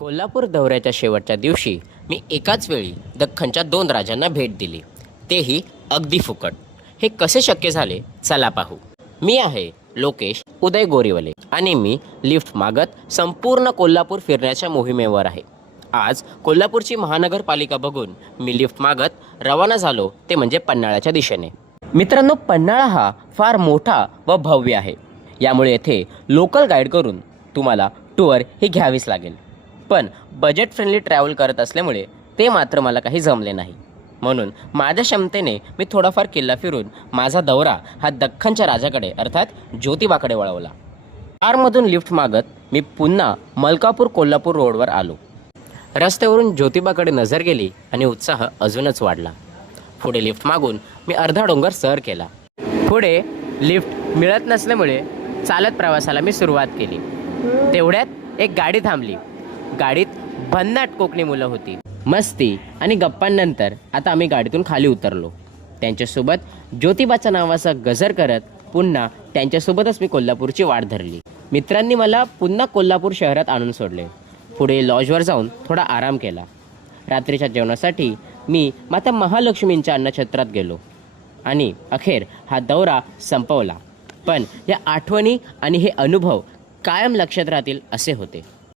कोल्हापूर दौऱ्याच्या शेवटच्या दिवशी मी एकाच वेळी दख्खनच्या 2 राजांना भेट दिली, तेही अगदी फुकट. हे कसे शक्य झाले, चला पाहू. मी आहे लोकेश उदय गोरीवले आणि मी लिफ्ट मागत संपूर्ण कोल्हापूर फिरण्याच्या मोहिमेवर आहे. आज कोल्हापूरची महानगरपालिका बघून मी लिफ्ट मागत रवाना झालो, ते म्हणजे पन्हाळ्याच्या दिशेने. मित्रांनो, पन्हाळा हा फार मोठा व भव्य आहे. यामुळे येथे लोकल गाईड करून तुम्हाला टूर ही घ्यावीच लागेल. पण बजेट फ्रेंडली ट्रॅव्हल करत असल्यामुळे ते मात्र मला काही जमले नाही. म्हणून माझ्या क्षमतेने मी थोडाफार किल्ला फिरून माझा दौरा हा दख्खनच्या राजाकडे अर्थात ज्योतिबाकडे वळवला. कारमधून लिफ्ट मागत मी पुन्हा मलकापूर कोल्हापूर रोडवर आलो. रस्त्यावरून ज्योतिबाकडे नजर गेली आणि उत्साह अजूनच वाढला. पुढे लिफ्ट मागून मी अर्धा डोंगर सर केला. पुढे लिफ्ट मिळत नसल्यामुळे चालत प्रवासाला मी सुरुवात केली. तेवढ्यात एक गाडी थांबली. गाडीत भन्नाट कोकणी मुलं होती. मस्ती आणि गप्पांनंतर आता आम्ही गाडीतून खाली उतरलो. त्यांच्यासोबत ज्योतिबाच्या नावाचा गजर करत पुन्हा त्यांच्यासोबतच मी कोल्हापूरची वाट धरली. मित्रांनी मला पुन्हा कोल्हापूर शहरात आणून सोडले. पुढे लॉजवर जाऊन थोडा आराम केला. रात्रीच्या जेवणासाठी मी माता महालक्ष्मींच्या अन्नछत्रात गेलो आणि अखेर हा दौरा संपवला. पण या आठवणी आणि हे अनुभव कायम लक्षात राहतील असे होते.